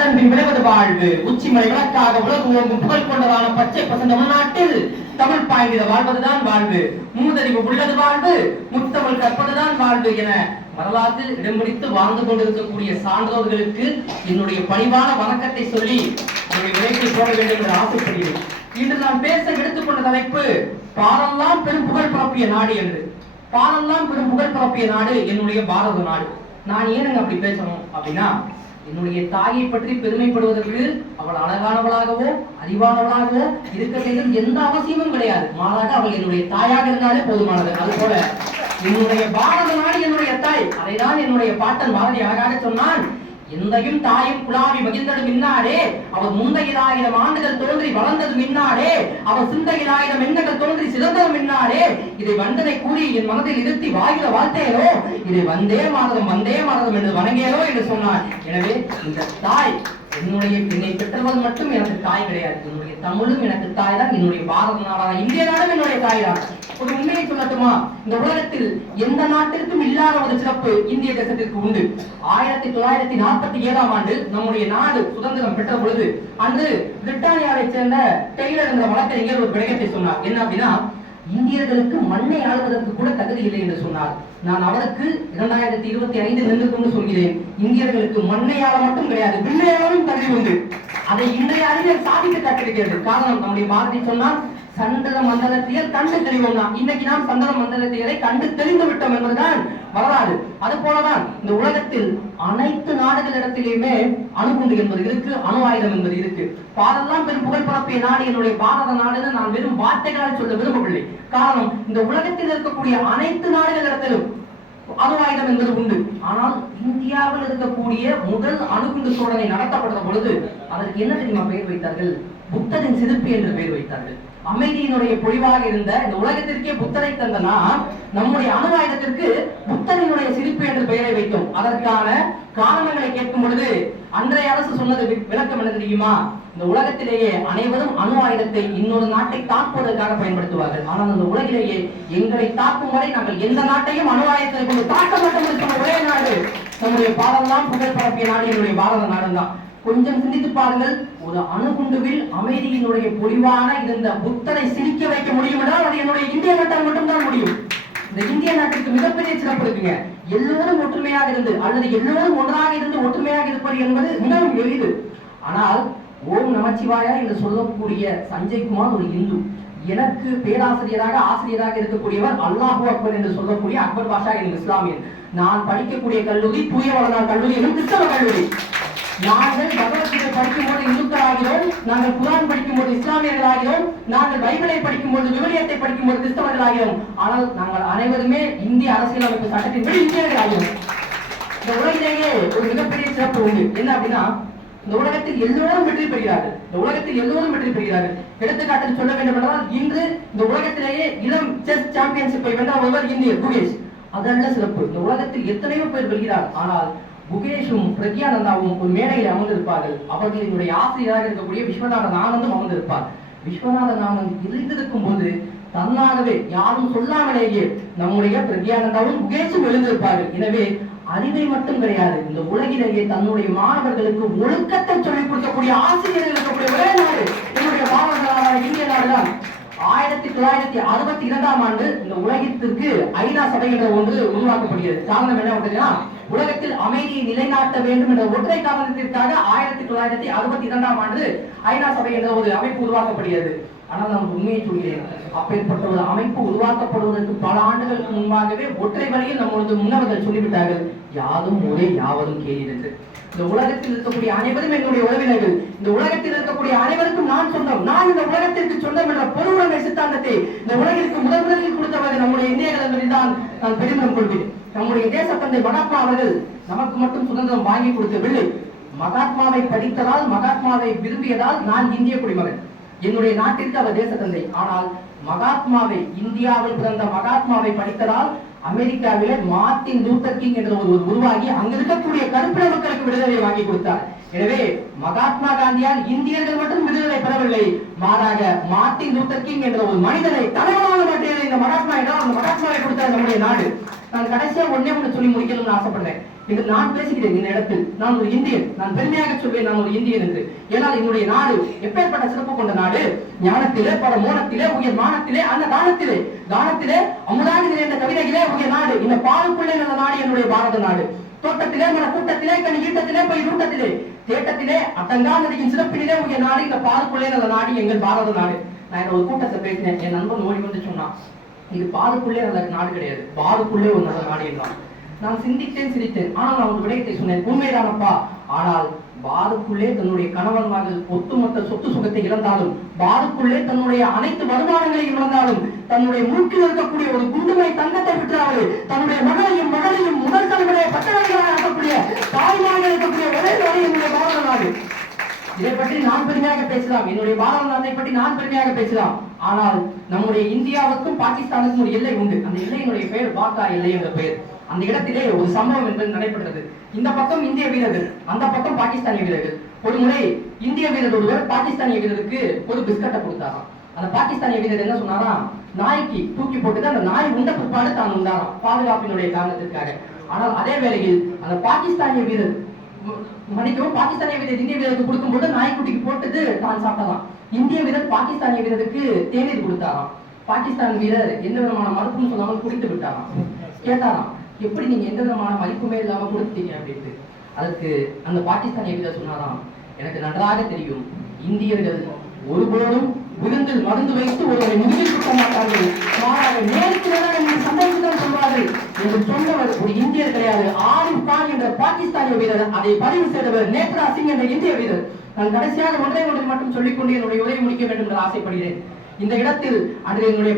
நல்லன்பின் விளைவது வாழ்வு. உச்சிமலை விளக்காக உலகு ஓங்கும் புகழ் கொண்டதான பச்சை பசந்த தமிழ்நாட்டில் தமிழ் பாய்ந்திட வாழ்வதுதான் வாழ்வு. மூதறிவு உள்ளது வாழ்வு, முத்தமிழ் கற்பதுதான் வாழ்வு என வரலாற்றில் இடம் பிடித்து வாழ்ந்து கொண்டிருக்கக்கூடிய சான்றோர்களுக்கு என்னுடைய பணிவான வணக்கத்தை சொல்லி என்னுடைய உழைப்பில் போட வேண்டும் என்று ஆசைப்படுகிறேன். இன்று நான் பேச எடுத்துக்கொண்ட தலைப்பு பாரெல்லாம் பெரும் புகழ் பரப்பிய நாடு என்று. பாரெல்லாம் பெரும் புகழ் பரப்பிய நாடு என்னுடைய பாரத நாடு. நான் ஏனுங்க அப்படி பேசணும் அப்படின்னா, என்னுடைய தாயை பற்றி பெருமைப்படுவதற்கு அவள் அழகானவளாகவோ அறிவானவளாகவோ இருக்க வேண்டும் எந்த அவசியமும் கிடையாது. மாறாக அவள் என்னுடைய தாயாக இருந்தாலே போதுமானது. அது போல என்னுடைய பாரத நாடு என்னுடைய தாய். அதைதான் என்னுடைய பாட்டன் பாரதி அழகாக சொன்னான். எந்தையும் தாயும் குழாவி மகிழ்ந்தது மின்னாடே, அவர் முந்தைய 1000 ஆண்டுகள் தோன்றி வளர்ந்தது மின்னாடே, அவர் சிந்தையில் 1000 எண்ணங்கள் தோன்றி சிறந்தது மின்னாடே, இதை வந்தனை கூறி என் மனதில் இருத்தி வாயில வாழ்த்தேனோ, இதை வந்தே மாதம் என்று வணங்கேனோ என்று சொன்னார். எனவே இந்த தாய் என்னுடைய என்னை பெற்றவள் மட்டும் எனக்கு தாய் கிடையாது. என்னுடைய தமிழும் எனக்கு தாய் தான். என்னுடைய பாரத நாடான இந்திய நாடும் என்னுடைய தாய் தான். ஒரு உண்மையை சொல்லட்டுமா? இந்த உலகத்தில் எந்த நாட்டிற்கும் இல்லாத ஒரு சிறப்பு இந்திய தேசத்திற்கு உண்டு. 1947ஆம் ஆண்டு நம்முடைய நாடு சுதந்திரம் பெற்ற பொழுது அன்று பிரிட்டானியாவை சேர்ந்த டெய்லர் என்ற வழக்கறிஞர் ஒரு விடயத்தை சொன்னார். என்ன அப்படின்னா, இந்தியர்களுக்கு மண்ணை ஆளுவதற்கு கூட தகுதி இல்லை என்று சொன்னார். நான் அவருக்கு 2025 நின்று கொண்டு சொல்கிறேன், இந்தியர்களுக்கு மண்ணை ஆள மட்டும் கிடையாது, விண்ணையாலும் தகுதி உண்டு. அதை இன்றைய அறிஞர் சாதிக்க காட்டிருக்கிறது. காரணம், நம்முடைய பாரதி சொன்னால் சந்திர மண்டலத்தியல் கண்டு தெளிவோம். இன்னைக்கு நாம் சந்திர மண்டலத்தியலை கண்டு தெரிந்து விட்டோம் என்பதுதான் வரலாறு. அது போலதான் இந்த உலகத்தில் அனைத்து நாடுகளிடத்திலேயுமே அணுகுண்டு என்பது இருக்கு, அணு ஆயுதம் என்பது இருக்கு. பாரெல்லாம் பெரும் புகழ் பரப்பிய நாடு என்னுடைய பாரத நாடுன்னு நான் வெறும் வார்த்தைகளால் சொல்ல விரும்பவில்லை. காரணம், இந்த உலகத்தில் இருக்கக்கூடிய அனைத்து நாடுகளிடத்திலும் அணு ஆயுதம் என்பது உண்டு. ஆனால் இந்தியாவில் இருக்கக்கூடிய முதல் அணுகுண்டு சோதனை நடத்தப்பட்ட பொழுது அதற்கு என்ன தெரியுமா பெயர் வைத்தார்கள்? புத்தரின் சிரிப்பு என்று பெயர் வைத்தார்கள். அமைதியினுடைய பொழிவாக இருந்த இந்த உலகத்திற்கே புத்தரை தந்தனா நம்முடைய அணு ஆயுதத்திற்கு புத்தரினுடைய சிரிப்பு என்று பெயரை வைத்தோம். அதற்கான காரணங்களை கேட்கும் பொழுது அன்றைய அரசு சொன்னது விளக்கம் என்ன தெரியுமா? இந்த உலகத்திலேயே அனைவரும் அணு ஆயுதத்தை இன்னொரு நாட்டை தாக்குவதற்காக பயன்படுத்துவார்கள். ஆனால் அந்த உலகிலேயே எங்களை தாக்கும் வரை நாங்கள் எந்த நாட்டையும் அணு ஆயுதத்தை கொண்டு தாக்க மாட்டோம் என்று சொன்ன ஒரே நாடு நம்முடைய பாரதம் புகழ் பரப்பிய நாடு என்னுடைய பாரத நாடு தான். கொஞ்சம் சிந்தித்து பாருங்கள். ஒரு அணுகுண்டுவில் அமைதியினுடைய பொலிவான இருந்த புத்தரை சிரிக்க வைக்க முடியும் என்றால் அது என்னுடைய இந்திய நாட்டால் மட்டும்தான் முடியும். இந்த இந்திய நாட்டிற்கு மிகப்பெரிய சிறப்பு இருக்குங்க. எல்லோரும் ஒற்றுமையாக இருந்து அல்லது எல்லோரும் ஒன்றாக இருந்து ஒற்றுமையாக இருப்பது என்பது மிகவும் எளிது. ஆனால் ஓம் நமச்சிவாயா என்று சொல்லக்கூடிய சஞ்சய் குமார் ஒரு இந்து. எனக்கு ஆசிரியராக இருக்கக்கூடியவர் அல்லாஹு அக்பர் என்று சொல்லக்கூடிய அக்பர் பாஷா என்ற இஸ்லாமியன். நான் படிக்கக்கூடிய கல்லூரி தூய வளர்ந்தார் கல்லூரி என்னும் கிறிஸ்தவ கல்லூரி. நாங்கள் பகவத்கீதை படிக்கும் போது இந்துக்கள் ஆகிறோம், நாங்கள் குரான் படிக்கும் போது இஸ்லாமியர்கள் ஆகிறோம், நாங்கள் பைபிளை படிக்கும் போது விவிலியத்தை படிக்கும் போது கிறிஸ்தவர்கள் ஆகிறோம். ஆனால் நாங்கள் அனைவருமே இந்திய அரசியலமைப்பு சட்டத்தின்படி இந்தியர்கள் ஆகிறோம். இந்த உலகிலேயே ஒரு மிகப்பெரிய சிறப்பு உண்டு. என்ன அப்படின்னா, இந்த உலகத்தில் எல்லோரும் வெற்றி பெறுகிறார்கள். எடுத்துக்காட்டு சொல்ல வேண்டும் என்றால், இன்று இந்த உலகத்திலேயே இளம் செஸ் சாம்பியன்ஷிப்பை வென்ற ஒருவர் இந்தியர் குகேஷ். அதல்ல சிறப்பு. இந்த உலகத்தில் எத்தனையோ பேர் வெல்கிறார். ஆனால் குகேஷும் பிரக்யானந்தாவும் ஒரு மேடையில் அமர்ந்திருப்பார்கள். அவர்களினுடைய ஆசிரியராக இருக்கக்கூடிய விஸ்வநாதன் ஆனந்தும் அமர்ந்திருப்பார். விஸ்வநாதன் ஆனந்த் எழுந்திருக்கும் போது தன்னாகவே யாரும் சொல்லாமலேயே நம்முடைய பிரக்யானந்தாவும் குகேஷும் எழுந்திருப்பார்கள். எனவே அறிவை மட்டும் கிடையாது, இந்த உலகிலேயே தன்னுடைய மாணவர்களுக்கு ஒழுக்கத்தை சொல்லிக் கொடுக்கக்கூடிய ஆசிரியர்கள் இருக்கக்கூடிய ஒரே நாடு என்னுடைய பாரத நாடான இந்திய நாடுதான். 1962ஆம் ஆண்டு இந்த உலகத்திற்கு ஐநா சபை என்ற ஒன்று உருவாக்கப்படுகிறது. காரணம் என்ன அப்படின்னா, உலகத்தில் அமைதியை நிலைநாட்ட வேண்டும் என்ற ஒற்றை காரணத்திற்காக 1962ஆம் ஆண்டு ஐநா சபை என்ற ஒரு அமைப்பு உருவாக்கப்படுகிறது. ஆனால் நான் உண்மையை சொல்கிறேன், அப்பேற்பட்ட ஒரு அமைப்பு உருவாக்கப்படுவதற்கு பல ஆண்டுகளுக்கு முன்பாகவே ஒற்றை வழியில் நம்மளது முன்னவர்கள் சொல்லிவிட்டார்கள், யாதும் ஒரே யாவரும் கேளீர்கள். இந்த உலகத்தில் இருக்கக்கூடிய அனைவரும் என்னுடைய உறவினர்கள். இந்த உலகத்தில் இருக்கக்கூடிய அனைவருக்கும் நான் சொந்தம். நான் இந்த உலகத்திற்கு சொந்தம் என்ற பொருளுடைமை சித்தாந்தத்தை இந்த உலகிற்கு முதலில் கொடுத்தவர்கள் நம்முடைய இந்தியர்கள் என்பதில்தான் நான் பெருமிதம் கொள்வேன். நம்முடைய தேசத்தந்தை மகாத்மா அவர்கள் நமக்கு மட்டும் சுதந்திரம் வாங்கி கொடுக்கவில்லை. மகாத்மாவை படித்ததால், மகாத்மாவை விரும்பியதால் நான் இந்திய குடிமகன். என்னுடைய நாட்டிற்கு அவர் தேசத்தந்தை. ஆனால் மகாத்மாவை, இந்தியாவில் பிறந்த மகாத்மாவை படித்ததால் அமெரிக்காவிலே மார்ட்டின் லூத்தர் கிங் என்ற ஒரு உருவாகி அங்க இருக்கக்கூடிய கருப்பின மக்களுக்கு விடுதலை வாங்கி கொடுத்தார். எனவே மகாத்மா காந்தியால் இந்தியர்கள் மட்டும் விடுதலை பெறவில்லை, மாறாக மார்ட்டின் லூத்தர் கிங் என்ற ஒரு மனிதனை தலைவராக மாற்றியது இந்த மகாத்மா என்றால் அந்த மகாத்மாவை கொடுத்தார் நம்முடைய நாடு. நான் கடைசியா ஒண்ணே ஒண்ணு சொல்லி முடிக்கணும்னு ஆசைப்படுறேன். என்று நான் பேசுகிறேன் இந்த இடத்தில். நான் ஒரு இந்தியன். நான் பெருமையாக சொல்வேன் நான் ஒரு இந்தியன் என்று. ஏனால் என்னுடைய நாடு எப்பேற்பட்ட சிறப்பு கொண்ட நாடு. ஞானத்திலே, பல மோனத்திலே, உயர் மானத்திலே, அந்த தானத்திலே, தானத்திலே அமுதாக நிறைந்த கவிதைகளே உயர் நாடு. இந்த பாலுக்குள்ளே இருந்த நாடு என்னுடைய பாரத நாடு. தோட்டத்திலே, மன கூட்டத்திலே, கனி ஈட்டத்திலே, பயிர் ஊட்டத்திலே, தேட்டத்திலே, அட்டங்கா நதியின் சிறப்பிலே உயர் நாடு. இந்த பாலுக்குள்ளே இருந்த நாடு எங்கள் பாரத நாடு. நான் ஒரு கூட்டத்தை பேசினேன். என் நண்பன் ஓடி வந்து சொன்னான், இது பாலுக்குள்ளே நல்ல நாடு கிடையாது, பாலுக்குள்ளே ஒரு நல்ல நாடு என்றான். நான் சிந்தித்தேன், சிரித்தேன். ஆனால் நான் ஒரு விடயத்தை சொன்னேன், உண்மைதானப்பா. ஆனால் பாலுக்குள்ளே தன்னுடைய கணவன் மகள் ஒட்டுமொத்த சொத்து சுகத்தை இழந்தாலும், பாலுக்குள்ளே தன்னுடைய அனைத்து வருமானங்களையும் இழந்தாலும், தன்னுடைய மூக்கில் இருக்கக்கூடிய ஒரு குண்டுமை தங்கத்தை விட்டாவது, தன்னுடைய மகளையும் முதல் தலைமுறையை பட்டவர்களாக இருக்கக்கூடிய தாய்மாக இருக்கக்கூடிய ஒரே நாடு என்னுடைய பாரத நாடு. இதை பற்றி நான் பெருமையாக பேசலாம், என்னுடைய பாரத நாட்டை பற்றி நான் பெருமையாக பேசலாம். ஆனால் நம்முடைய இந்தியாவுக்கும் பாகிஸ்தானுக்கும் ஒரு எல்லை உண்டு. அந்த எல்லையினுடைய பெயர் பாக்கா எல்லை என்ற பெயர். அந்த இடத்திலே ஒரு சம்பவம் என்பது நடைபெற்றது. இந்த பக்கம் இந்திய வீரர்கள், அந்த பக்கம் பாகிஸ்தானிய வீரர்கள். ஒரு முறை இந்திய வீரர் ஒருவர் பாகிஸ்தானிய வீரருக்கு ஒரு பிஸ்கட்டை கொடுத்தாராம். அந்த பாகிஸ்தானிய வீரர் என்ன சொன்னாராம், நாய்க்கு தூக்கி போட்டுதான் அந்த நாய் உண்ட பிற்பாடு தான் உண்டாராம், பாதுகாப்பினுடைய காரணத்திற்காக. ஆனால் அதே வேளையில் அந்த பாகிஸ்தானிய வீரர் மன்னிக்கவும், பாகிஸ்தானிய வீரர் இந்திய வீரருக்கு கொடுக்கும்போது நாய்க்குட்டிக்கு போட்டுட்டு தான் சாப்பிடலாம். இந்திய வீரர் பாகிஸ்தானிய வீரருக்கு தேநீர் கொடுத்தாராம். பாகிஸ்தான் வீரர் எந்த விதமான மறுப்பும் சொல்லாமல் குடித்து விட்டாராம். கேட்டாராம், எப்படி நீங்க எந்த விதமான மதிப்புமே இல்லாம கொடுத்தீங்க அப்படின்ட்டு. அதுக்கு அந்த பாகிஸ்தானிய வீரர் சொன்னாராம், எனக்கு நன்றாக தெரியும், இந்தியர்கள் ஒருபோதும் விருந்தில் மருந்து வைத்து ஒருவரை முதுகில் சுட்ட மாட்டார்கள், மாறாக நேருக்கு நேராக சந்தோஷம் சொல்வார்கள் என்று சொன்னவர் ஒரு இந்தியர் கிடையாது, ஆரிஃப் கான் என்ற பாகிஸ்தானிய வீரர். அதை பதிவு செய்தவர் நேத்ரா சிங் என்ற இந்திய வீரர். நான் கடைசியாக ஒன்றை மட்டும் சொல்லிக்கொண்டு என்னுடைய உரையை முடிக்க வேண்டும் என்று ஆசைப்படுகிறேன். இந்த இடத்தில் அன்று என்னுடைய